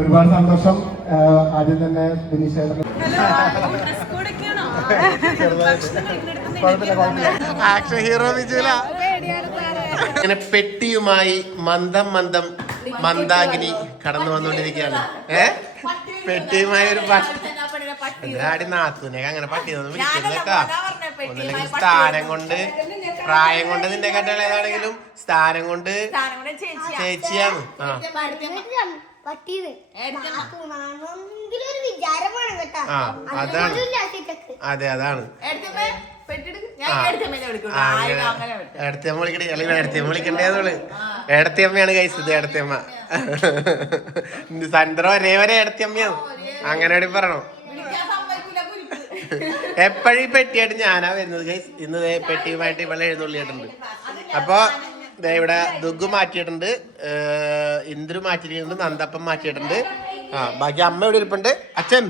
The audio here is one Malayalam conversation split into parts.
ഒരുപാട് സന്തോഷം. ആദ്യം തന്നെ ബിനീഷേട്ടൻ ആക്ഷൻ ഹീറോ വിജുല ഇങ്ങനെ പെട്ടിയുമായി മന്ദം മന്ദാകിനി കടന്നു വന്നുകൊണ്ടിരിക്കുകയാണ്. പെട്ടിയുമായി ഒരു പട്ടി നാത്തൂനെ അങ്ങനെ പട്ടിയൊന്നും വിളിക്കുന്നത് കേട്ടാ. ഒന്നില്ലെങ്കിൽ സ്ഥാനം കൊണ്ട് പ്രായം കൊണ്ട് നിന്റെ കണ്ടാൽ ഏതാണെങ്കിലും സ്ഥാനം കൊണ്ട് ചേച്ചിയാണ്. അതാണ് അതെ അതാണ് ഏടത്തിയമ്മ വിളിക്കണേ അല്ലെങ്കിൽ ഏടത്തിയമ്മ വിളിക്കണ്ടേന്നുള്ളു. ഏടത്തിയമ്മയാണ് കഴിച്ചത്. ഏടത്തിയമ്മ സന്ദ്ര ഒരേ ഏടത്തിയമ്മയാണ്. അങ്ങനെ വേണ്ടി പറയണോ? എപ്പോഴും ഈ പെട്ടിയായിട്ട് ഞാനാ വരുന്നത് ഗൈസ്. ഇന്ന് പെട്ടിയുമായിട്ട് ഇവിടെ എഴുന്നള്ളിയിട്ടുണ്ട്. അപ്പൊ ഇവിടെ ദുഗ്ഗു മാറ്റിയിട്ടുണ്ട്, ഇന്ദ്രു മാറ്റിയിട്ടുണ്ട്, നന്ദപ്പം മാറ്റിയിട്ടുണ്ട്. ബാക്കി അമ്മ ഇവിടെ ഇരിപ്പുണ്ട്. അച്ഛൻ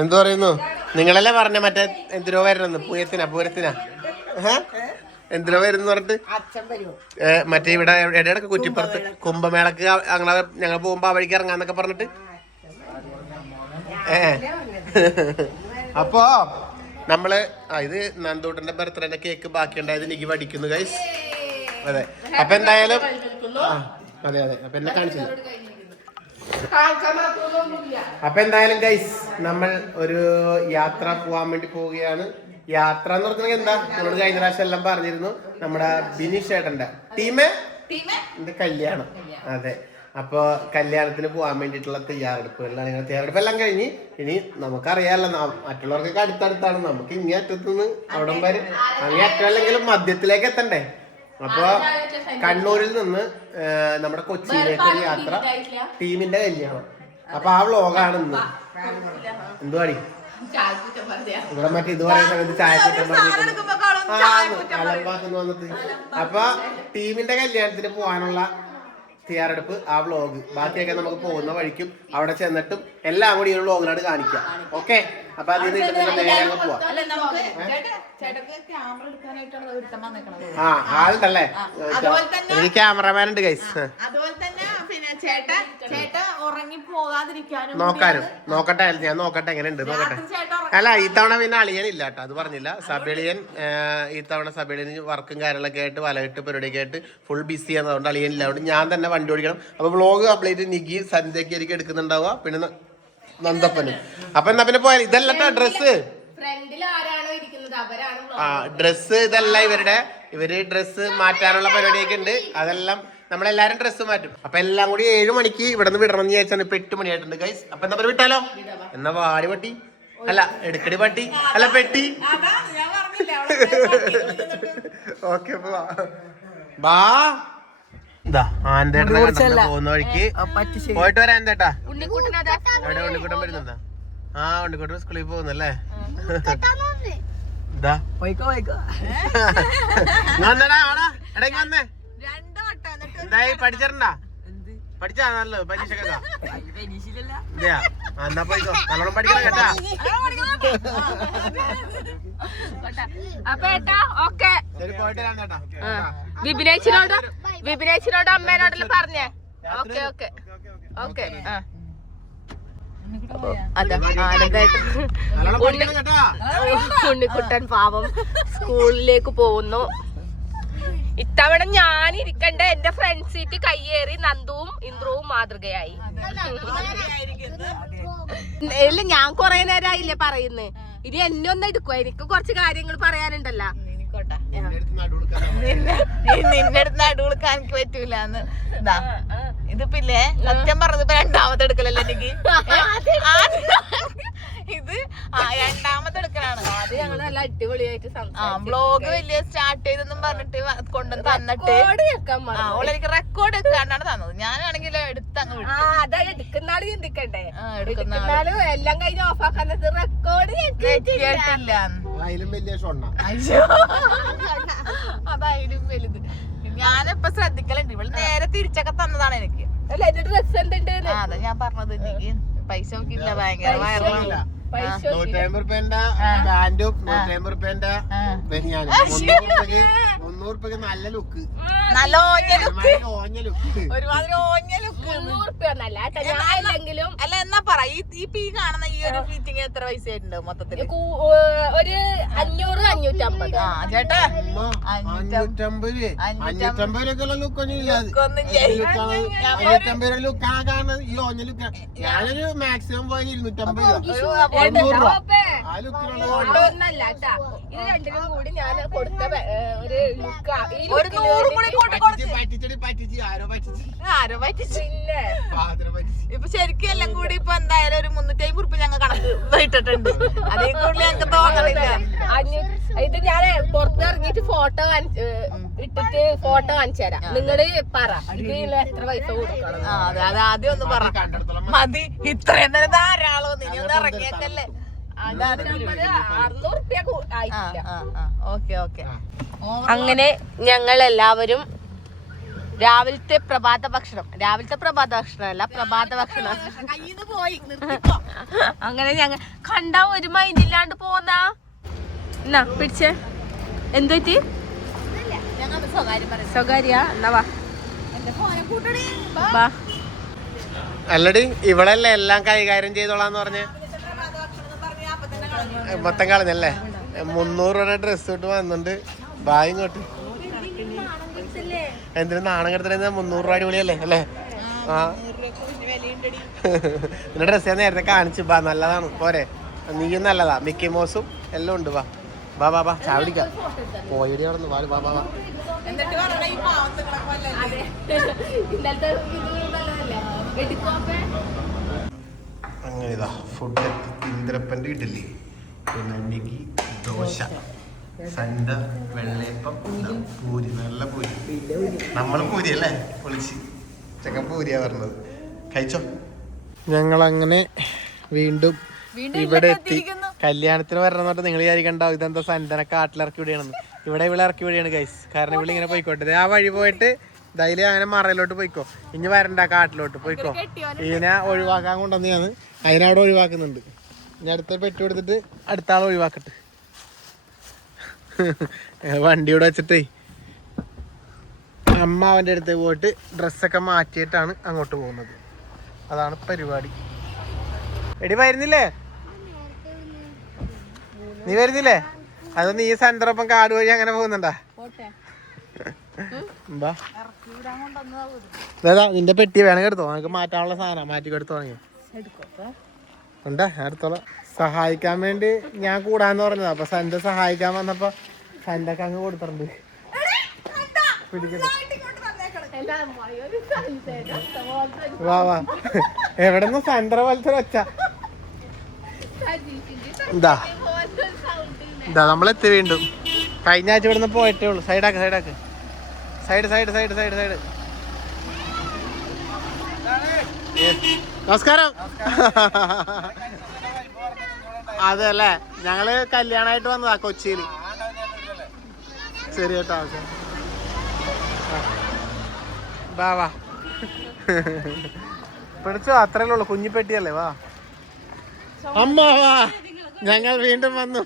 എന്തു പറയുന്നു? നിങ്ങളല്ലേ പറഞ്ഞ മറ്റേ എന്തിനോ വരുന്നു പൂരത്തിനാ എന്തിനോ വരുന്നു പറഞ്ഞിട്ട് മറ്റേ ഇവിടെ ഇടയിടക്ക് കുറ്റിപ്പുറത്ത് കുംഭമേളക്ക് അങ്ങനെ ഞങ്ങൾ പോകുമ്പോ ആ വഴിക്ക് ഇറങ്ങാന്നൊക്കെ പറഞ്ഞിട്ട്. അപ്പോ നമ്മള് ഇത് നന്ദൂട്ടന്റെ ബർത്ത്ഡേന്റെ കേക്ക് ബാക്കിയുണ്ടായത് എനിക്ക് പഠിക്കുന്നു ഗൈസ്. അതെ അപ്പൊ എന്തായാലും അതെ അപ്പൊ എന്നെ കാണിച്ചില്ല. അപ്പൊ എന്തായാലും ഗൈസ് നമ്മൾ ഒരു യാത്ര പോവാൻ വേണ്ടി പോവുകയാണ്. യാത്ര എന്ന് പറഞ്ഞിട്ടുണ്ടെങ്കിൽ എന്താ, നമ്മള് കഴിഞ്ഞ പ്രാവശ്യം എല്ലാം പറഞ്ഞിരുന്നു നമ്മുടെ ബിനീഷ് ചേട്ടന്റെ ടീമിന്റെ കല്യാണം. അതെ അപ്പൊ കല്യാണത്തിന് പോകാൻ വേണ്ടിയിട്ടുള്ള തയ്യാറെടുപ്പുകളാണ്. തയ്യാറെടുപ്പ് എല്ലാം കഴിഞ്ഞ് ഇനി നമുക്കറിയാമല്ലോ മറ്റുള്ളവർക്കൊക്കെ അടുത്തടുത്താണ്, നമുക്ക് ഇങ്ങേ അറ്റത്തുനിന്ന് അവിടം വരെ അങ്ങേ അറ്റമല്ലെങ്കിലും മധ്യത്തിലേക്ക് എത്തണ്ടേ. അപ്പൊ കണ്ണൂരിൽ നിന്ന് നമ്മുടെ കൊച്ചിയിലേക്ക് ഒരു യാത്ര, ടീമിന്റെ കല്യാണം. അപ്പൊ ആ വ്ളോഗാണ് ഇന്ന്. എന്തുവാടി ഇവിടെ മറ്റേ ഇത് പറയുന്ന സമയത്ത് ചായക്കുറ്റം അലമ്പാക്കുന്നു വന്നിട്ട്. അപ്പൊ ടീമിന്റെ കല്യാണത്തിന് പോകാനുള്ള തയ്യാറെടുപ്പ്, ആ വ്ളോഗ് ബാക്കിയൊക്കെ നമുക്ക് പോകുന്ന വഴിക്കും അവിടെ ചെന്നിട്ടും എല്ലാം കൂടി ഈ വ്ളോഗിലാണ് കാണിക്കാം. ഓക്കെ അപ്പൊ അതിൽ നേരെ അങ്ങ് പോവാം. ആളുണ്ടല്ലേ, എനിക്ക് ക്യാമറമാൻ ഉണ്ട് ഗൈസ്. നോക്കട്ടെ ഞാൻ നോക്കട്ടെ എങ്ങനെ ഉണ്ട് നോക്കട്ടെ. അല്ല ഇത്തവണ പിന്നെ അളിയനില്ല കേട്ടോ, അത് പറഞ്ഞില്ല. സബേളിയൻ ഇത്തവണ സബേളിയന് വർക്കും കാര്യങ്ങളൊക്കെ ആയിട്ട് വലയിട്ട് പരിപാടിയൊക്കെ ആയിട്ട് ഫുൾ ബിസി ആണ്. അതുകൊണ്ട് അളിയനില്ല. അതുകൊണ്ട് ഞാൻ തന്നെ വണ്ടി ഓടിക്കണം. അപ്പൊ വ്ളോഗ് കംപ്ലീറ്റ് നിക്കി സന്ധ്യക്ക് ആയിരിക്കും എടുക്കുന്നുണ്ടാവുക, പിന്നെ നന്ദപ്പനും. അപ്പൊ എന്നാ പിന്നെ പോയാൽ ഇതല്ല ഡ്രസ്സ് ഡ്രസ്സ് ഇതല്ല ഇവര് ഡ്രസ്സ് മാറ്റാനുള്ള പരിപാടിയൊക്കെ ഉണ്ട്. അതെല്ലാം നമ്മളെല്ലാരും ഡ്രസ്സ് മാറ്റും. അപ്പൊ എല്ലാം കൂടി 7 മണിക്ക് ഇവിടെ നിന്ന് വിടണം എന്ന് വിചാരിച്ചാണ്. ഇപ്പൊ 8 മണിയായിട്ടുണ്ട് ഗൈസ്. അപ്പൊ എന്താ പറയുക വിട്ടാലോ? എന്നാ വാടി പട്ടി അല്ല എടുക്കടി പട്ടി അല്ല പെട്ടി. ഓക്കെ ബാ ആന്തേട്ടനെ പോകുന്ന വഴിക്ക് പോയിട്ട് വരാൻ എന്തേട്ടാ. എവിടെ ഉണ്ണിക്കുട്ടൻ വരുന്നുണ്ടാ? ഉണ്ണിക്കുട്ടൻ സ്കൂളിൽ പോകുന്നല്ലേ? എന്തായി പഠിച്ചിട്ടുണ്ടാ? പഠിച്ചാ നല്ലത് പരീക്ഷ എന്നാ പോയിക്കോ, നല്ലോണം പഠിക്കണം കേട്ടാ. ശരി പോയിട്ട് വരാൻ ചേട്ടാ. വിപിനേച്ചിനോട് അമ്മേനോടെല്ലാം പറഞ്ഞേ. ഓക്കെ ഓക്കെ ഓക്കെ ഉണ്ണിക്കുട്ടൻ പാവം സ്കൂളിലേക്ക് പോകുന്നു. ഇത്തവണ ഞാൻ ഇരിക്കണ്ട എന്റെ ഫ്രണ്ട് സീറ്റ് കയ്യേറി നന്ദുവും ഇന്ദ്രുവും മാതൃകയായി. ഇല്ല ഞാൻ കൊറേ നേരമായില്ലേ പറയുന്നേ. ഇനി എന്നെ ഒന്ന് എടുക്കുവോ? എനിക്ക് കുറച്ച് കാര്യങ്ങൾ പറയാനുണ്ടല്ലോ. നിന്റെ അടുത്ത് നടുകൊടുക്കാൻ എനിക്ക് പറ്റൂലെന്ന്. ഇതിപ്പില്ലേ സത്യം പറഞ്ഞത് ഇപ്പൊ രണ്ടാമത്തെ എടുക്കലല്ലേ എനിക്ക്. ഇത് രണ്ടാമത്തെ എടുക്കലാണ്. അത് ഞങ്ങൾ നല്ല അടിപൊളിയായിട്ട് ബ്ലോഗ് വലിയ സ്റ്റാർട്ട് ചെയ്തെന്നും പറഞ്ഞിട്ട് കൊണ്ടുവന്ന് തന്നിട്ട് എനിക്ക് റെക്കോർഡ് എടുക്കാണ്ടാണ് തന്നത്. ഞാനാണെങ്കിൽ എടുത്തങ്ങ് എടുക്കുന്ന ആള് ചിന്തിക്കണ്ടേ, എടുക്കുന്നാലും എല്ലാം കഴിഞ്ഞ് ഓഫാക്കാൻ റെക്കോർഡ് കേട്ടില്ല. അതായാലും വലുത് ഞാനിപ്പോ ശ്രദ്ധിക്കലുണ്ട്. ഇവള് നേരെ തിരിച്ചൊക്കെ തന്നതാണ് എനിക്ക്. ഡ്രസ് എന്തുണ്ട് അതാ ഞാൻ പറഞ്ഞത്. എനിക്ക് പൈസ നോക്കിയില്ല, ഭയങ്കര വയറിലാണ്. 150 രൂപേന്റെ പാന്റും 150 രൂപേന്റെ ബനിയാനും 300 രൂപയ്ക്ക് നല്ല ലുക്ക്, നല്ല ഓഞ്ഞ ലുക്ക്, ഒരുമാതിരി ഓഞ്ഞ ലുക്ക്. 300 രൂപ നല്ല കേട്ടോ. ഞാൻ അല്ലെങ്കിലും അല്ല എന്നാ പറ ഈ പീ കാണുന്ന ഈ ഒരു ഫിറ്റിംഗ് എത്ര പൈസ ആയിട്ടുണ്ട് മൊത്തത്തില്? ഒരു 500-550. ആ ചേട്ടാ 550 ഞാനൊരു മാക്സിമം പോയി 250 രൂപ. ആ ലുക്കിനുള്ള ഒന്നല്ല കേട്ടാ, ഇത് രണ്ടിനും കൂടി ഞാൻ കൊടുത്ത ഒരു ലുക്ക്. ഒരു 100 കൂടി പറ്റിച്ച് ആരോ പറ്റിച്ച് ആരോ പറ്റിച്ച്. പിന്നെ ഇപ്പൊ ശരിക്കും എല്ലാം കൂടി ഇപ്പൊ എന്തായാലും ഒരു 350 ഉറുപ്പിക ഞങ്ങൾ കണക്ക് ഇട്ടിട്ടുണ്ട്. അതേ കൂടുതൽ ഞങ്ങൾക്ക് തോന്നണില്ല. ഇത് ഞാൻ പുറത്തിറങ്ങിയിട്ട് ഫോട്ടോ ഇട്ടിട്ട് ഫോട്ടോ കാണിച്ചു തരാം. നിങ്ങള് പറ ഇതിൽ എത്ര പൈസ കൊടുക്കണം. അത് ആദ്യം ഒന്ന് പറ. മതി, ഇത്രയും തന്നെ ധാരാളം. ഇനി ഒന്ന് ഇറങ്ങിയേക്കല്ലേ. 600 ആയിട്ടില്ല. ഓക്കെ. അങ്ങനെ ഞങ്ങൾ എല്ലാവരും രാവിലത്തെ പ്രഭാത ഭക്ഷണം പോയി. അങ്ങനെ ഞങ്ങൾ കണ്ടാ ഒരു മൈൻഡ് ഇല്ലാണ്ട് പോന്നാ. എന്നാ പിടിച്ചേ, എന്ത് പറ്റി? സ്വകാര്യ എന്നാ വാ. അല്ലടി ഇവളല്ലേ എല്ലാം കൈകാര്യം ചെയ്തോളാന്ന് പറഞ്ഞേ. മൊത്തം കളഞ്ഞല്ലേ. 300 രൂപ ഡ്രസ് ഇട്ട് വന്നിട്ടുണ്ട്. ബായ് ഇങ്ങോട്ട് എന്തിനും നാണം കെടുത്തത്. 300 രൂപ അടിപൊളിയല്ലേ അല്ലേ? ആ നിന്റെ ഡ്രസ് ഞാൻ നേരത്തെ കാണിച്ചു. ബാ, നല്ലതാണ്. പോരെ, നീയും നല്ലതാ. മിക്കി മൗസും എല്ലാം ഉണ്ട്. ബാ ചാവിടിക്കാം. പോയടി അവിടെ വാ. അങ്ങനെ ഇതാ ഫുഡ് എത്തി. ഇന്ദ്രപ്പൻ്റെ ഇഡ്ഡലി, പിന്നെ മിഗി, ദോശ, സണ്ട, വെള്ളയപ്പം, പൂരി. നല്ല പൂരി. നമ്മള് പൂരി അല്ലേ പൊളിച്ച്. ചെക്കൻ പൂരിയാ പറഞ്ഞത്. കഴിച്ചോ. ഞങ്ങളങ്ങനെ വീണ്ടും ഇവിടെ എത്തി. കല്യാണത്തിന് വരണമെന്നോട്ട് നിങ്ങൾ വിചാരിക്കണ്ടാവും ഇതെന്താ സന്തന കാട്ടിലിറക്കി വിടുകയാണെന്ന്. ഇവിടെ ഇറക്കി വിടുകയാണ് ഗൈസ്. കാരണം ഇവിടെ ഇങ്ങനെ പോയിക്കോട്ടെ. ആ വഴി പോയിട്ട് ഡെയിലി അങ്ങനെ മറയിലോട്ട് പോയിക്കോ. ഇനി വരണ്ട, കാട്ടിലോട്ട് പോയിക്കോ. ഇതിനെ ഒഴിവാക്കാൻ കൊണ്ടുവന്നെയാണ്. അതിനവിടെ ഒഴിവാക്കുന്നുണ്ട്. ഇനി അടുത്ത പെട്ടി കൊടുത്തിട്ട് അടുത്ത ആളെ ഒഴിവാക്കട്ടെ. വണ്ടി ഇവിടെ വെച്ചിട്ടേ അമ്മ അവൻ്റെ അടുത്ത് പോയിട്ട് ഡ്രസ്സൊക്കെ മാറ്റിയിട്ടാണ് അങ്ങോട്ട് പോകുന്നത്. അതാണ് പരിപാടി. എടി വരുന്നില്ലേ? നീ വരുന്നില്ലേ? അത് നീ സെന്ററൊപ്പം കാട് വഴി അങ്ങനെ പോകുന്നുണ്ടാ? നിന്റെ പെട്ടി വേണമെങ്കിൽ എടുത്തോ. നമുക്ക് മാറ്റാനുള്ള സാധനം മാറ്റി എടുത്തു തുടങ്ങി ഉണ്ടാ. അടുത്തോളം സഹായിക്കാൻ വേണ്ടി ഞാൻ കൂടാന്ന് പറഞ്ഞതാ. അപ്പൊ സന്ത സഹായിക്കാൻ വന്നപ്പോ സന്തൊക്കെ അങ്ങ് കൊടുത്തിട്ടുണ്ട്. പിടിക്കട്ടെ. വാ. എവിടെന്ന് സെന്റർ പോലത്തെ വെച്ച ഇതാ നമ്മളെത്തി വീണ്ടും. കഴിഞ്ഞ ആഴ്ച ഇവിടുന്ന് പോയിട്ടേ ഉള്ളു. സൈഡ് നമസ്കാരം. അതല്ലേ, ഞങ്ങള് കല്യാണമായിട്ട് വന്നതാ കൊച്ചിയിൽ. ശരി കേട്ടോ. വാ പിടിച്ചോ. അത്രയല്ലേ ഉള്ളു, കുഞ്ഞിപ്പെട്ടിയല്ലേ. വാ അമ്മ വാ. ഞങ്ങൾ വീണ്ടും വന്നു.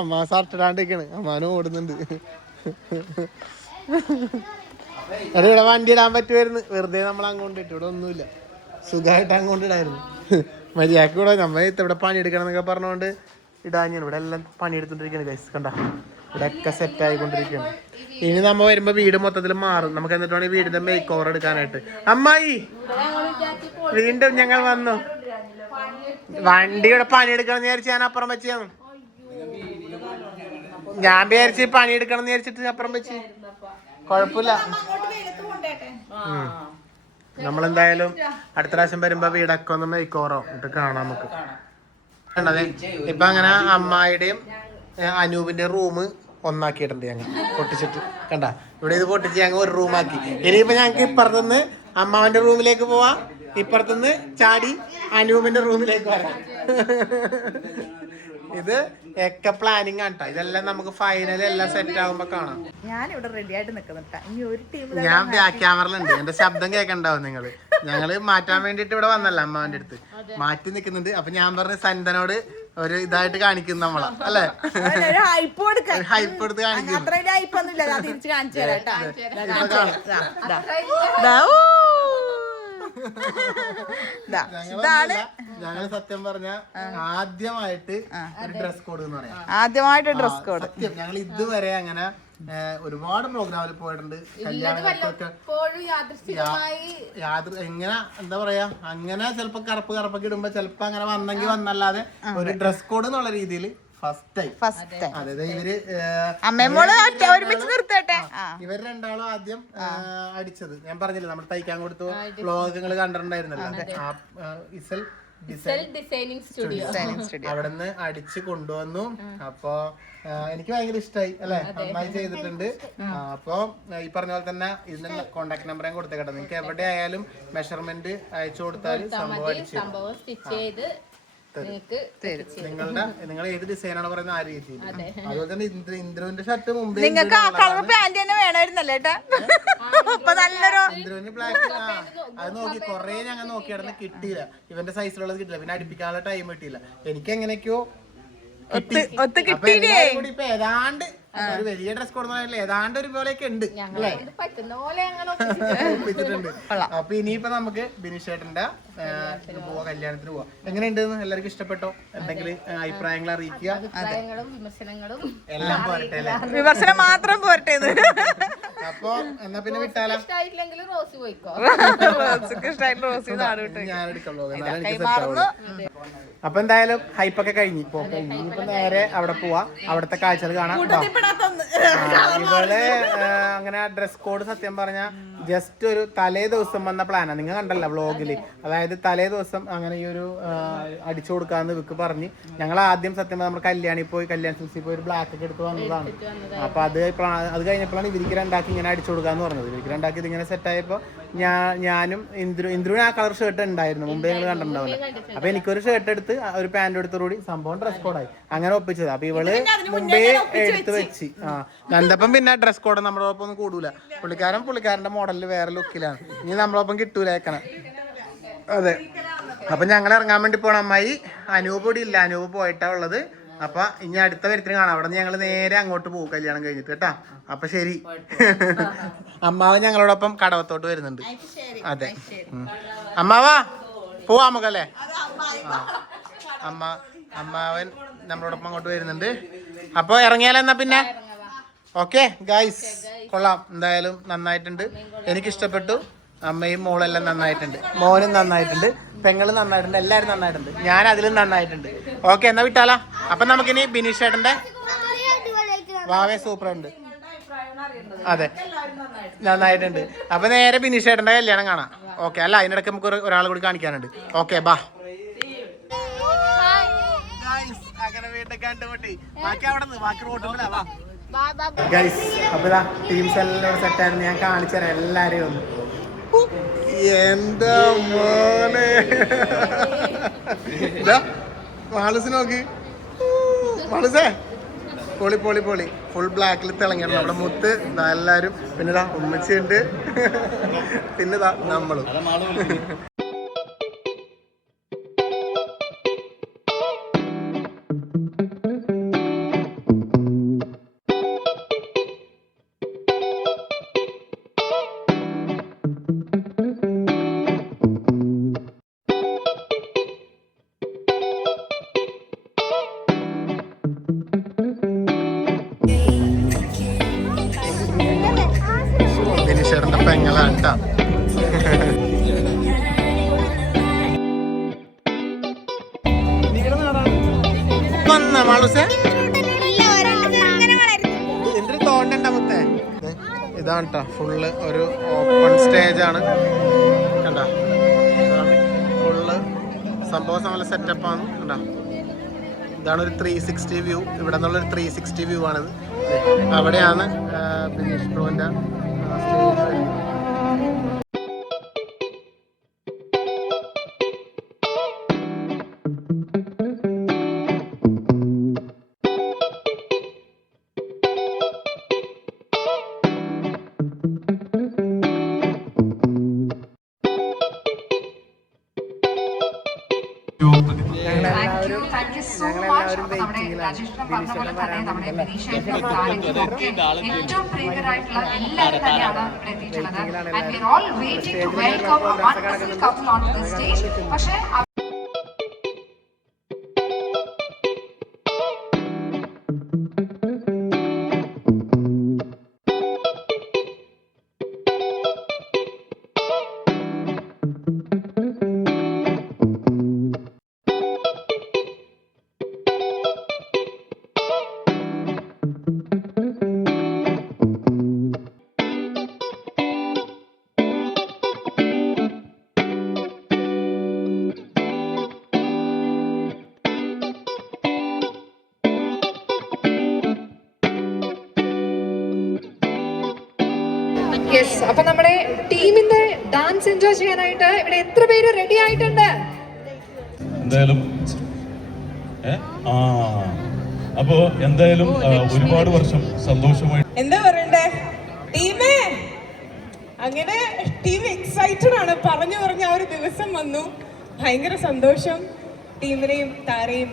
അമ്മ ഷർട്ടിടാണ്ടിരിക്കണ്. അമ്മാനും ഓടുന്നുണ്ട്. എടാ ഇവിടെ വണ്ടി ഇടാൻ പറ്റുമായിരുന്നു. വെറുതെ നമ്മൾ അങ്ങോട്ട് ഇട്ടു. ഇവിടെ ഒന്നുമില്ല, സുഖമായിട്ട് അങ്ങോട്ട് ഇടായിരുന്നു. മര്യാദക്ക് കൂടെ നമ്മൾ ഇവിടെ പണിയെടുക്കണം എന്നൊക്കെ പറഞ്ഞുകൊണ്ട് ഇടാഞ്ഞാണ്. ഇവിടെ എല്ലാം പണിയെടുത്തോണ്ടിരിക്കുകയാണ് ഗൈസ്. കണ്ട ഇവിടെ ഒക്കെ സെറ്റ് ആയിക്കൊണ്ടിരിക്കുകയാണ്. ഇനി നമ്മ വരുമ്പോ വീട് മൊത്തത്തിൽ മാറും. നമുക്ക് എന്നിട്ട് വേണമെങ്കിൽ വീടിന്റെ മേക്ക് ഓവർ എടുക്കാനായിട്ട്. അമ്മായി വീണ്ടും ഞങ്ങൾ വന്നു. വണ്ടിയുടെ പണിയെടുക്കണം വിചാരിച്ച് ഞാൻ അപ്പുറം വെച്ചാണ്. ഞാൻ വിചാരിച്ച് പണിയെടുക്കണം വിചാരിച്ചിട്ട് അപ്പുറം വെച്ച്. കുഴപ്പമില്ല. നമ്മളെന്തായാലും അടുത്ത പ്രാവശ്യം വരുമ്പോ വീടൊക്കെ ഒന്ന് മേക്ക് ഓവറോ ഇട്ട് കാണാം നമുക്ക്. കണ്ടതേ ഇപ്പൊ അങ്ങനെ അമ്മായിയുടെയും അനൂപിന്റെ റൂം ഒന്നാക്കിയിട്ടുണ്ട് ഞങ്ങൾ പൊട്ടിച്ചിട്ട്. കണ്ട ഇവിടെ ഇത് പൊട്ടിച്ച് ഞങ്ങൾ ഒരു റൂമാക്കി. ഇനിയിപ്പോ ഞങ്ങക്ക് ഇപ്പുറത്തുനിന്ന് അമ്മാവന്റെ റൂമിലേക്ക് പോവാം, ഇപ്പുറത്തുനിന്ന് ചാടി അനൂപിന്റെ റൂമിലേക്ക് വരാം. ഇത് ഒക്കെ പ്ലാനിങ് ആണ്. ഇതെല്ലാം നമുക്ക് ഫൈനൽ എല്ലാം സെറ്റ് ആകുമ്പോ കാണാം. ഞാനിവിടെ റെഡി ആയിട്ട് നിൽക്കുന്നുണ്ട്. ഞാൻ ബാക്ക് ക്യാമറയിലുണ്ട്. എന്റെ ശബ്ദം കേൾക്കണ്ടാവും നിങ്ങള്. ഞങ്ങള് മാറ്റാൻ വേണ്ടിട്ട് ഇവിടെ വന്നല്ല, അമ്മാവന്റെ അടുത്ത് മാറ്റി നിൽക്കുന്നുണ്ട്. അപ്പൊ ഞാൻ പറഞ്ഞ സന്തനോട് ഒരു ഇതായിട്ട് കാണിക്കും നമ്മളെ അല്ലേ? ഹൈപ്പ് കൊടുക്കാൻ ഹൈപ്പ് എടുത്ത് കാണിക്കും. അത്ര ഹൈപ്പ് ഒന്നുമില്ല. ഞാൻ തിരിച്ച് കാണിച്ചു തരാം. ഞങ്ങള് സത്യം പറഞ്ഞ ആദ്യമായിട്ട് ഡ്രസ് കോഡ് എന്ന് പറയാം. ആദ്യമായിട്ട് ഡ്രസ് കോഡ്. സത്യം ഞങ്ങൾ ഇതുവരെ അങ്ങനെ ഒരുപാട് പ്രോഗ്രാമിൽ പോയിട്ടുണ്ട്. എങ്ങനെ എന്താ പറയാ, അങ്ങനെ ചിലപ്പോ കറുപ്പൊക്കെ ഇടുമ്പോ ചിലപ്പോ അങ്ങനെ വന്നെങ്കിൽ വന്നല്ലാതെ ഒരു ഡ്രസ് കോഡ് എന്നുള്ള രീതിയിൽ ഫസ്റ്റ് ടൈം. അതായത് ഇവര് ഇവർ രണ്ടാളും ആദ്യം അടിച്ചത് ഞാൻ പറഞ്ഞില്ലേ, നമ്മൾ തയ്ക്കാൻ കൊടുത്തു വ്ലോഗ് നിങ്ങൾ കണ്ടിട്ടുണ്ടായിരുന്നല്ലോ. ഇസൽ ഡിസൈനിങ് സ്റ്റുഡിയോ അവിടുന്ന് അടിച്ച് കൊണ്ടുവന്നു. അപ്പൊ എനിക്ക് ഭയങ്കര ഇഷ്ടമായി അല്ലെ, നന്നായി ചെയ്തിട്ടുണ്ട്. അപ്പൊ ഈ പറഞ്ഞ പോലെ തന്നെ ഇതിന്റെ കോണ്ടാക്ട് നമ്പർ ഞാൻ കൊടുത്തേക്കട്ടെ. നിങ്ങൾക്ക് എവിടെ ആയാലും മെഷർമെന്റ് അയച്ചു കൊടുത്താൽ സംഭവം സ്റ്റിച്ച് ചെയ്ത് നിങ്ങൾ ഏത് ഡിസൈനാണ് പറയുന്നത് ആ രീതിയിൽ. അതുപോലെ തന്നെ ഇന്ദ്രുവിന്റെ ഷർട്ട് മുമ്പ് നിങ്ങൾക്ക് ആ കളർ പാന്റ് തന്നെ വേണമായിരുന്നല്ലേ ഏട്ടാ? ഇന്ദ്രുവിന് ബ്ലാക്ക് അത് നോക്കി കൊറേ ഞങ്ങൾ നോക്കിയായിരുന്നു, കിട്ടിയില്ല. ഇവന്റെ സൈസിലുള്ളത് കിട്ടില്ല. പിന്നെ അടുപ്പിക്കാനുള്ള ടൈം കിട്ടിയില്ല. എനിക്ക് എങ്ങനെയൊക്കെയോ ഇപ്പൊ ഏതാണ്ട് ഒരു വലിയ ഡ്രസ് കോഡ് ഏതാണ്ട് ഒരു പോലെയൊക്കെ ഉണ്ട് ഒപ്പിച്ചിട്ടുണ്ട്. അപ്പൊ ഇനിയിപ്പോ നമുക്ക് ബിനിഷേട്ടന്റെ പോവാ, കല്യാണത്തിന് പോവാ. എങ്ങനെയുണ്ട് എല്ലാവർക്കും ഇഷ്ടപ്പെട്ടോ? എന്തെങ്കിലും അഭിപ്രായങ്ങൾ അറിയിക്കുക. എല്ലാം പോരട്ടെ അല്ലേ? വിമർശനം മാത്രം പോരട്ടെ. അപ്പൊ എന്നാ പിന്നെ വിട്ടാലോ? ഞാൻ എടുക്കാം. അപ്പൊ എന്തായാലും ഹൈപ്പൊക്കെ കഴിഞ്ഞു. ഇനിയിപ്പോ നേരെ അവിടെ പോവാ, അവിടുത്തെ കാഴ്ചകൾ കാണാം. ഇവള് അങ്ങനെ ഡ്രസ് കോഡ് സത്യം പറഞ്ഞ ജസ്റ്റ് ഒരു തലേ ദിവസം വന്ന പ്ലാനാണ്. നിങ്ങൾ കണ്ടല്ലോ വ്ളോഗില്. അതായത് തലേ ദിവസം അങ്ങനെ ഈ ഒരു അടിച്ചു കൊടുക്കാന്ന് വിക്ക് പറഞ്ഞ് ഞങ്ങൾ ആദ്യം സത്യം നമ്മൾ കല്യാണി പോയി, കല്യാൺ സിൽസിൽ പോയി ഒരു ബ്ലാക്ക് ഒക്കെ എടുത്ത് വന്നതാണ്. അപ്പൊ അത് കഴിഞ്ഞപ്പോഴാണ് ഇവർക്ക് രണ്ടാക്കി ഇങ്ങനെ അടിച്ചു കൊടുക്കാന്ന് പറഞ്ഞത്. ഇവർക്ക് രണ്ടാക്കി ഇതിങ്ങനെ സെറ്റ് ആയപ്പോ ഞാനും ഇന്ദ്രുവിന് ആ കളർ ഷർട്ട് ഉണ്ടായിരുന്നു മുമ്പേ നിങ്ങൾ കണ്ടിട്ടുണ്ടാവില്ല. അപ്പൊ എനിക്കൊരു ഷർട്ട് എടുത്ത് ഒരു പാന്റ് എടുത്തോടുകൂടി സംഭവം ഡ്രസ് കോഡായി. അങ്ങനെ ഒപ്പിച്ചത്. അപ്പൊ ഇവള് മുമ്പേ എടുത്ത് വെച്ച് നന്ദപ്പം പിന്നെ ഡ്രസ് കോഡ് നമ്മുടെ ഒപ്പം ഒന്നും കൂടൂല. പുള്ളിക്കാരന്റെ മോഡലിൽ വേറെ ലുക്കിലാണ്. ഇനി നമ്മളൊപ്പം കിട്ടൂല ഏക്കണം. അതെ. അപ്പൊ ഞങ്ങൾ ഇറങ്ങാൻ വേണ്ടി പോണ അമ്മായി അനൂപ് ഇവിടെ ഇല്ല, അനൂപ് പോയിട്ടാ ഉള്ളത്. അപ്പൊ ഇനി അടുത്ത വരുത്തിന് കാണാം. അവിടെ ഞങ്ങൾ നേരെ അങ്ങോട്ട് പോകും കല്യാണം കഴിഞ്ഞിട്ട് കേട്ടാ. അപ്പൊ ശരി. അമ്മാവൻ ഞങ്ങളോടൊപ്പം കടവത്തോട്ട് വരുന്നുണ്ട്. അതെ അമ്മാവാ പോവാ നമുക്കല്ലേ. അമ്മാവൻ നമ്മളോടൊപ്പം അങ്ങോട്ട് വരുന്നുണ്ട്. അപ്പൊ ഇറങ്ങിയാലെന്നാ പിന്നെ ഓക്കെ ഗൈസ്. കൊള്ളാം, എന്തായാലും നന്നായിട്ടുണ്ട്, എനിക്കിഷ്ടപ്പെട്ടു. അമ്മയും മോളെല്ലാം നന്നായിട്ടുണ്ട്, മോനും നന്നായിട്ടുണ്ട്, പെങ്ങളും നന്നായിട്ടുണ്ട്, എല്ലാവരും നന്നായിട്ടുണ്ട്, ഞാൻ അതിലും നന്നായിട്ടുണ്ട്. ഓക്കെ എന്നാ വിട്ടാലാ. അപ്പൊ നമുക്കിനി ബിനീഷ് ചേട്ടന്റെ വാവേ സൂപ്പർ ഉണ്ട്. അതെ നന്നായിട്ടുണ്ട്. അപ്പൊ നേരെ ബിനീഷ് ചേട്ടന്റെ കല്യാണം കാണാം. ഓക്കെ അല്ല, അതിനിടയ്ക്ക് നമുക്ക് ഒരാൾ കൂടി കാണിക്കാനുണ്ട്. ഓക്കെ ബാ. അങ്ങനെ വീട്ടിൽ കണ്ടുമുട്ടി. ബാക്കി അവിടെ നിന്ന് ബാക്കി റോട്ടുമ്പോഴാ. ഗൈസ് അപ്പൊ ഇതാ ടീംസ് എല്ലാം സെറ്റ് ആയിരുന്നു. ഞാൻ കാണിച്ചു തരാം എല്ലാരെയും ഒന്ന്. എന്താ മോനെ ഇതാ മാളൂസ് നോക്കി. മാളൂസേ പൊളി പൊളി പൊളി ഫുൾ ബ്ലാക്കിൽ തിളങ്ങിയാണ് നമ്മുടെ മുത്ത്. ഇതാ എല്ലാരും. പിന്നെ ഇതാ ഉമ്മച്ചിയുണ്ട്, പിന്നെ ഇതാ നമ്മളും. ബിനീഷേട്ടന്റെ പെങ്ങളാണ് കേട്ടോ. വന്ന മാളൂസേ എന്തൊരു തോണ്ടണ്ട മുത്തേ. ഇതാണ് കേട്ടോ ഫുള്ള് ഒരു ഓപ്പൺ സ്റ്റേജ് ആണ് കണ്ട. ഫുള്ള് സംഭവം നല്ല സെറ്റപ്പാണ് കണ്ട. ഇതാണ് ഒരു 360 വ്യൂ. ഇവിടെ നിന്നുള്ളൊരു 360 വ്യൂ ആണിത്. അവിടെയാണ് ബിനീഷ് ബ്രോന്റെ സ്റ്റേജ്. ഞങ്ങളെല്ലാവരും വെയിറ്റിംഗിലാണ് ഏറ്റവും പ്രിയങ്കരായിട്ടുള്ള എല്ലാവരും തന്നെയാണ് ഇവിടെ എത്തിയിട്ടുള്ളത്. And we are all waiting to welcome a wonderful couple onto the stage. പക്ഷേ യെസ്, അപ്പൊ നമ്മുടെ ടീമിന്റെ ഡാൻസ് എൻജോയ് ചെയ്യാനായിട്ട് ഇവിടെ എത്ര പേര് റെഡി ആയിട്ടുണ്ട്? എന്തായാലും അപ്പോ എന്തായാലും ഒരുപാട് വർഷം സന്തോഷമായി. എന്താ പറയണ്ടേ ടീമേ, അങ്ങനെ ടീം എക്സൈറ്റഡ് ആണ്. പറഞ്ഞു ആ ഒരു ദിവസം വന്നു. ഭയങ്കര സന്തോഷം ടീമിനെയും താരയും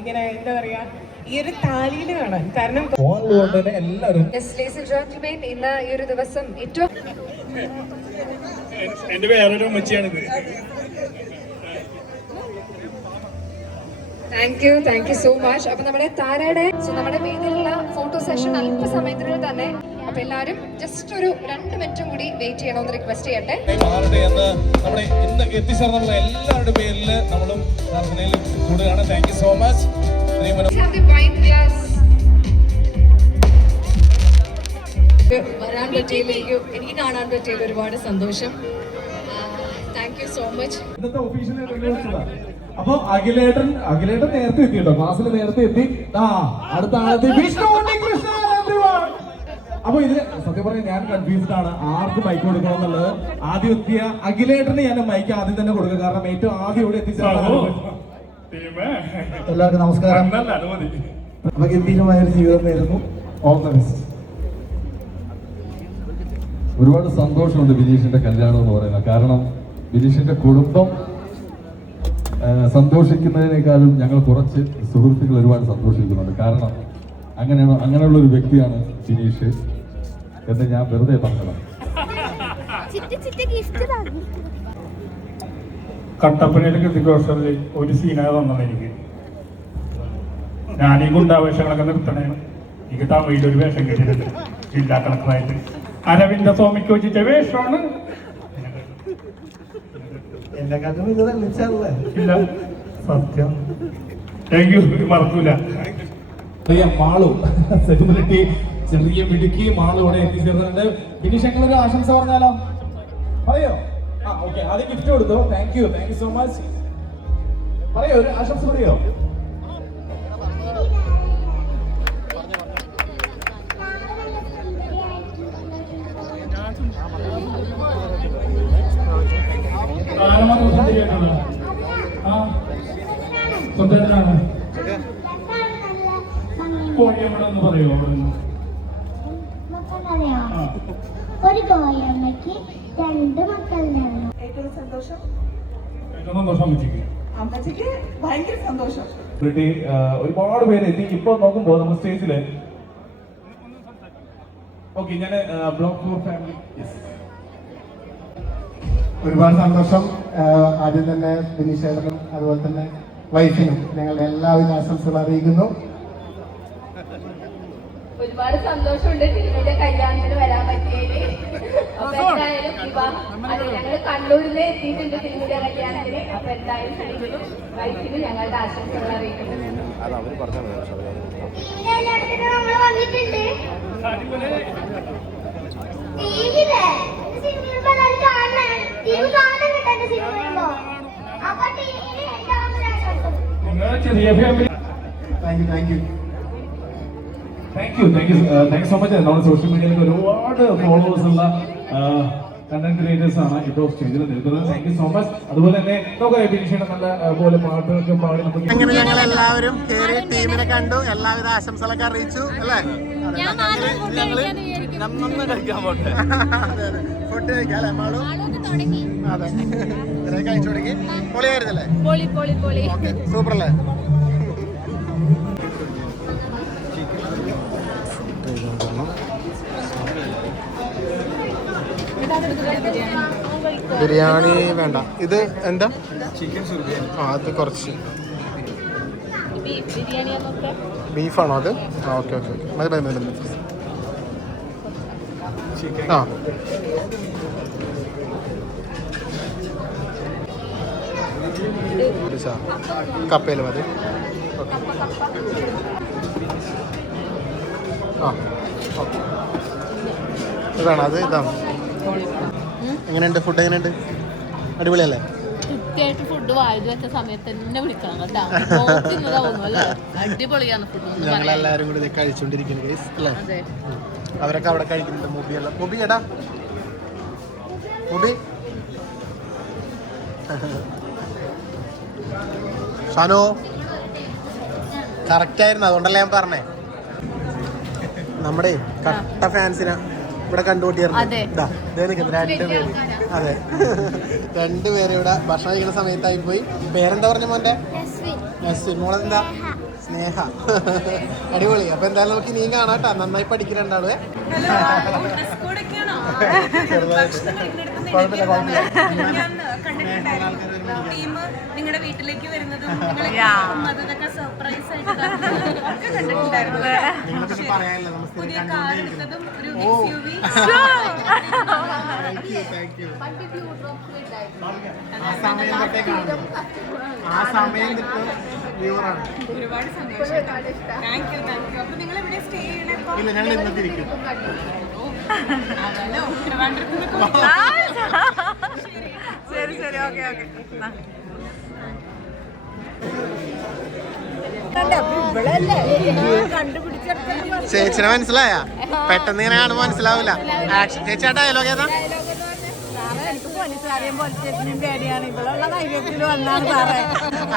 ഇങ്ങനെ എന്താ പറയാ ഈ ഒരു താലിയില് കാണാൻ. കാരണം എല്ലാവരും ഇന്ന് ഈ ഒരു ദിവസം ഏറ്റവും എന്റെ വേറൊരു അമ്മച്ചിയാണിത്. Thank you so much. അപ്പൊ നമ്മുടെ താരയുടെ നമ്മുടെ വേദിയിലുള്ള ഫോട്ടോ സെഷൻ അല്പസമയത്തിനുള്ളിൽ തന്നെ. അപ്പൊ എല്ലാരും ജസ്റ്റ് ഒരു 2 മിനിറ്റും കൂടി വെയിറ്റ് ചെയ്യണമെന്ന് റിക്വസ്റ്റ് ചെയ്യട്ടെ. നമ്മുടെ ഇന്ന് എത്തിച്ചേർന്നുള്ള എല്ലാവരുടെ പേരിൽ നമ്മളും പ്രാർത്ഥനയിൽ കൂടുകയാണ്. Thank you so much. വരാൻ പറ്റിയില്ലെങ്കിൽ എനിക്ക് കാണാൻ പറ്റിയതിൽ ഒരുപാട് സന്തോഷം. Thank you so much. ഇന്നത്തെ ഒഫീഷ്യൽ അപ്പൊ അഖിലേട്ടൻ നേരത്തെ എത്തി കേട്ടോ, ക്ലാസ്സിൽ നേരത്തെ എത്തി. അടുത്ത ആളെത്തി വിഷ്ണു ഉണ്ണികൃഷ്ണൻ. അപ്പൊ ഇത് സത്യം പറഞ്ഞാൽ ഞാൻ കൺഫ്യൂസ്ഡ് ആണ് ആർക്ക് മൈക്ക് കൊടുക്കണം എന്നുള്ളത്. ആദ്യം എത്തിയ അഖിലേട്ടന് ഞാൻ മൈക്ക് ആദ്യം തന്നെ കൊടുക്കുക, കാരണം ഏറ്റവും ആദ്യം ഇവിടെ എത്തിച്ചേർന്നത്. എല്ലാവർക്കും നമസ്കാരം. അപ്പൊ ഗംഭീരമായ ഒരു ജീവിതം നേരുന്നു. All the best. ഒരുപാട് സന്തോഷമുണ്ട് ബിനീഷിന്റെ കല്യാണം എന്ന് പറയുന്നത്. കാരണം ബിനീഷിന്റെ കുടുംബം സന്തോഷിക്കുന്നതിനേക്കാളും ഞങ്ങൾ കുറച്ച് സുഹൃത്തുക്കൾ ഒരുപാട് സന്തോഷിക്കുന്നുണ്ട്. കാരണം അങ്ങനെയുള്ള ഒരു വ്യക്തിയാണ് ബിനീഷ് എന്ന് ഞാൻ വെറുതെ പറഞ്ഞതാണ്. കട്ടപ്പനയിൽ കൃതികോത്സവത്തിൽ ഒരു സീനാണ് തന്നത് എനിക്ക്. ഞാൻ ഈ ഗുണ്ടാവേഷങ്ങളൊക്കെ നിർത്തണേന്ന് എനിക്ക് തമിഴിലൊരു വേഷം കിട്ടിയിട്ടുണ്ട് ജില്ലാ കളക്ടറായിട്ട്. അരവിന്ദ സ്വാമിക്ക് വെച്ചിട്ട വേഷമാണ്. ഇല്ല സത്യം. താങ്ക് യു, മറക്കൂല. മാളു സെലിബ്രിറ്റി ചെറിയ മിടുക്കി മാളു ഇവിടെ എത്തിച്ചേർന്നിട്ടുണ്ട്. ബിനീഷ് ഞങ്ങളൊരു ആശംസ പറഞ്ഞാലോ? പറയോ? ഓക്കെ, ആദ്യം ഗിഫ്റ്റ് കൊടുത്തോ. Thank you so much. പറയോ, ഒരു ആശംസ പറയോ? സ്വന്തത്തിനാണ് കോഴിയമ്മ പറയോ? ഒരു കോയമ്മയ്ക്ക് 2 മക്കളുണ്ടായിരുന്നു. ഏറ്റവും സന്തോഷം അമ്മച്ചിക്ക് ഭയങ്കര സന്തോഷം. ഒരുപാട് പേര് എത്തി. ഇപ്പൊ നോക്കുമ്പോ നമ്മൾ സ്റ്റേജില് ഓക്കെ, ഞാൻ ബ്ലോക്ക് 4 ഫാമിലി. ഒരുപാട് സന്തോഷം. ആദ്യം തന്നെ ബിനീഷേട്ടനും അതുപോലെ തന്നെ വൈഫിനും ഞങ്ങളുടെ എല്ലാവിധ ആശംസകൾ അറിയിക്കുന്നു. ഒരുപാട് സന്തോഷമുണ്ട് ടീമിന്റെ കല്യാണത്തിന് വരാൻ പറ്റിയതിൽ. അപ്പൊ എന്തായാലും ഞങ്ങൾ കണ്ണൂരിൽ എത്തിയിട്ടുണ്ട് ടീമിന്റെ കല്യാണത്തിന്. അപ്പൊ എന്തായാലും വൈഫിന് ഞങ്ങളുടെ ആശംസകൾ അറിയിക്കുന്നു. നമ്മള് വന്നിട്ടുണ്ട്. ചെറിയ family. Thank you so much. നമ്മുടെ സോഷ്യൽ മീഡിയയിൽ ഒരുപാട് ഫോളോവേഴ്സ് ഉള്ള കണ്ടന്റ് ക്രിയേറ്റേഴ്സ് ആണ് ഇപ്പോൾ സ്റ്റേജിൽ നിൽക്കുന്നത്. Thank you so much. അതുപോലെ തന്നെ നമുക്ക് ബിനീഷിന്റെ നല്ല പോലെ പാട്ടുകളൊക്കെ പാടി നമുക്ക് അങ്ങനെ ഞങ്ങൾ എല്ലാവരും കയറി ടീമിനെ കണ്ടു. എല്ലാവിധ ആശംസകളൊക്കെ അറിയിച്ചു അല്ലേ? ഞങ്ങള് കഴിക്കാൻ പോട്ടെ. ഫുഡ് കഴിക്കാം അല്ലേ മാളു? അതെ, കഴിച്ചു തുടങ്ങി. പൊളിയായിരുന്നല്ലേ? സൂപ്പർ അല്ലേ? ബിരിയാണി വേണ്ട. ഇത് എന്താ? ആ അത് കുറച്ച് ബീഫാണോ അത്? ആ ഓക്കെ ഓക്കെ ഓക്കെ മതി മതി മതി മതി. ആ കപ്പയിൽ മതി. ഓക്കെ ആ ഓക്കെ ഇതാണ് അത്. ഇതാണ് എങ്ങനെയുണ്ട് ഫുഡ്? എങ്ങനെയുണ്ട്? അടിപൊളിയല്ലേ? കൃത്യമായിട്ട് ഫുഡ് വായത് വെച്ച സമയത്ത് തന്നെ വിളിക്കണം കേട്ടോ. തോന്നുന്നു അടിപൊളിയാണ് ഫുഡ്. ഞങ്ങളെല്ലാവരും കൂടി കഴിച്ചോണ്ടിരിക്കുന്നു ഗൈസ് അല്ലേ? അവരൊക്കെ അവിടെ കഴിക്കുന്നുണ്ട്. മുബിയെല്ലാം മുബി ഏടാ മുബി ഷാനോ കറക്റ്റായിരുന്നു, അതുകൊണ്ടല്ലേ ഞാൻ പറഞ്ഞേ. നമ്മുടെ കട്ട ഫാൻസിനാ ഇവിടെ കണ്ടുകൂട്ടിയായിരുന്നു. രണ്ടുപേര്. അതെ രണ്ടുപേരും ഇവിടെ ഭക്ഷണം കഴിക്കുന്ന സമയത്തായി പോയി. പേരെന്താ പറഞ്ഞ മോന്റെ? നസ്വിൻ. മോളെന്താ? സ്നേഹ. അടിപൊളി. അപ്പൊ എന്തായാലും നമുക്ക് നീ കാണാട്ടാ. നന്നായി പഠിക്കുന്നുണ്ടാവേ. നിങ്ങളുടെ വീട്ടിലേക്ക് വരുന്നതും അതൊക്കെ സർപ്രൈസ് ആയിട്ട് പുതിയ കാർ എടുത്തതും ഒരു ഒരുപാട് സന്തോഷം. Thank you. അപ്പൊ നിങ്ങൾ എവിടെ സ്റ്റേ ചെയ്യണേ? ശരി ശരി ഓക്കെ ഓക്കെ. ചേച്ചിനെ മനസ്സിലായ? പെട്ടെന്ന് ഇങ്ങനെ കാണുമ്പോ മനസ്സിലാവില്ല. ചേച്ചി ആ ഡയലോഗ് ഏതാ?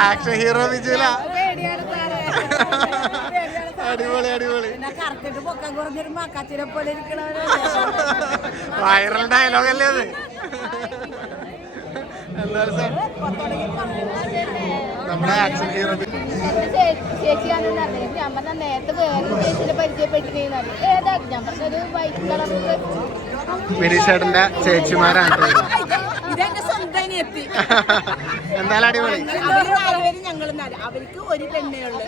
Action hero Vijula. അടിപൊളി അടിപൊളി. വൈറൽ ഡയലോഗ് അല്ലേ അത്? നമ്മുടെ ആക്ഷൻ ഹീറോ ചേച്ചിയാണെന്ന് അറിയാം. ഞാൻ പറഞ്ഞ നേരത്തെ വേറെ ചേച്ചിനെ പരിചയപ്പെട്ടിരുന്നു. ഏതാ? ഞാൻ പറഞ്ഞൊരു വൈറ്റ് കളർ വിനീഷേട്ടന്റെ ചേച്ചിമാരാണ്. എന്തായാലും അടിപൊളി. അവർക്ക് ഒരു പെണ്ണേ ഉള്ളൂ.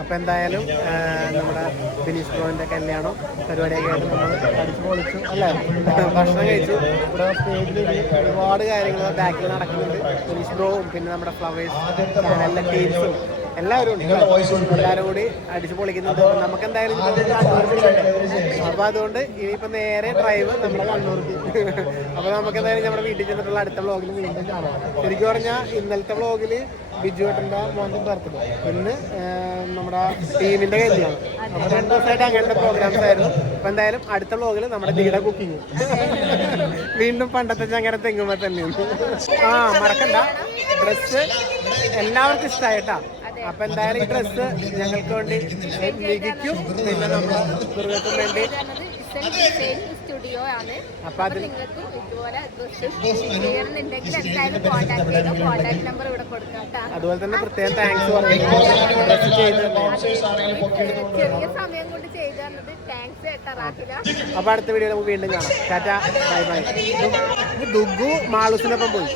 അപ്പൊ എന്തായാലും നമ്മുടെ ബിനീഷ് ബ്രോന്റെ കല്യാണം പരിപാടിയൊക്കെ ആയിട്ട് നമ്മൾ അടിച്ചു പൊളിച്ചു അല്ലേ? ഭക്ഷണം കഴിച്ചു. ഇവിടെ സ്റ്റേജിൽ ഒരുപാട് കാര്യങ്ങൾ ബാക്കിൽ നടക്കുന്നുണ്ട്. ബിനീഷ് ബ്രോവും പിന്നെ നമ്മുടെ ഫ്ലവേഴ്സ് ചാനലിലെ ടീംസും എല്ലാവരും ഉണ്ട്. എല്ലാവരും കൂടി അടിച്ചു പൊളിക്കുന്നുണ്ട്. നമുക്ക് എന്തായാലും അപ്പൊ അതുകൊണ്ട് ഇനിയിപ്പോ നേരെ ഡ്രൈവ് നമ്മുടെ കണ്ണൂർക്ക്. അപ്പൊ നമുക്ക് എന്തായാലും നമ്മുടെ വീട്ടിൽ ചെന്നിട്ടുള്ള അടുത്ത വ്ളോഗിൽ വീണ്ടും കാണാം. ശരിക്കും പറഞ്ഞാൽ ഇന്നലത്തെ വ്ളോഗിൽ ബിജു ഏട്ടൻ്റെ മോൻ്റെ ബർത്ത്ഡേ, ഇന്ന് നമ്മുടെ ടീമിന്റെ കല്യാണം. അപ്പൊ 2 ദിവസമായിട്ട് അങ്ങനത്തെ പ്രോഗ്രാംസ് ആയിരുന്നു. അപ്പൊ എന്തായാലും അടുത്ത വ്ളോഗിൽ നമ്മുടെ ദീയുടെ കുക്കിങ് വീണ്ടും പണ്ടത്തെ ചങ്ങര തെങ്ങുമ്പോ തന്നെയാണ്. ആ മറക്കണ്ട, ഡ്രസ്സ് എല്ലാവർക്കും ഇഷ്ടമായിട്ടാ. അപ്പൊ എന്തായാലും ഈ ഡ്രസ്സ് ഞങ്ങൾക്ക് വേണ്ടി വികിക്കും പിന്നെ നമ്മുടെ ദുർഗക്കും വേണ്ടി. സ്റ്റുഡിയോ ആണ്. അപ്പൊ അതിൽ നിങ്ങൾക്കും ഇതുപോലെ ചെയ്യണമെന്നുണ്ടെങ്കിൽ എന്തായാലും കോൺടാക്ട് ചെയ്തോ. കോൺടാക്ട് നമ്പർ ഇവിടെ കൊടുക്കാം. അതുപോലെ തന്നെ പ്രത്യേകം താങ്ക്സ് പറയുന്നു. ചെറിയ സമയം കൊണ്ട് ചെയ്തു തന്നത് താങ്ക്സ് ഏട്ടാറാക്കില്ല. അപ്പൊ അടുത്ത വീഡിയോ നമുക്ക് വീണ്ടും കാണാം. Tata bye bye. ദുഗ്ഗു മാളൂസിനൊപ്പം പോയി.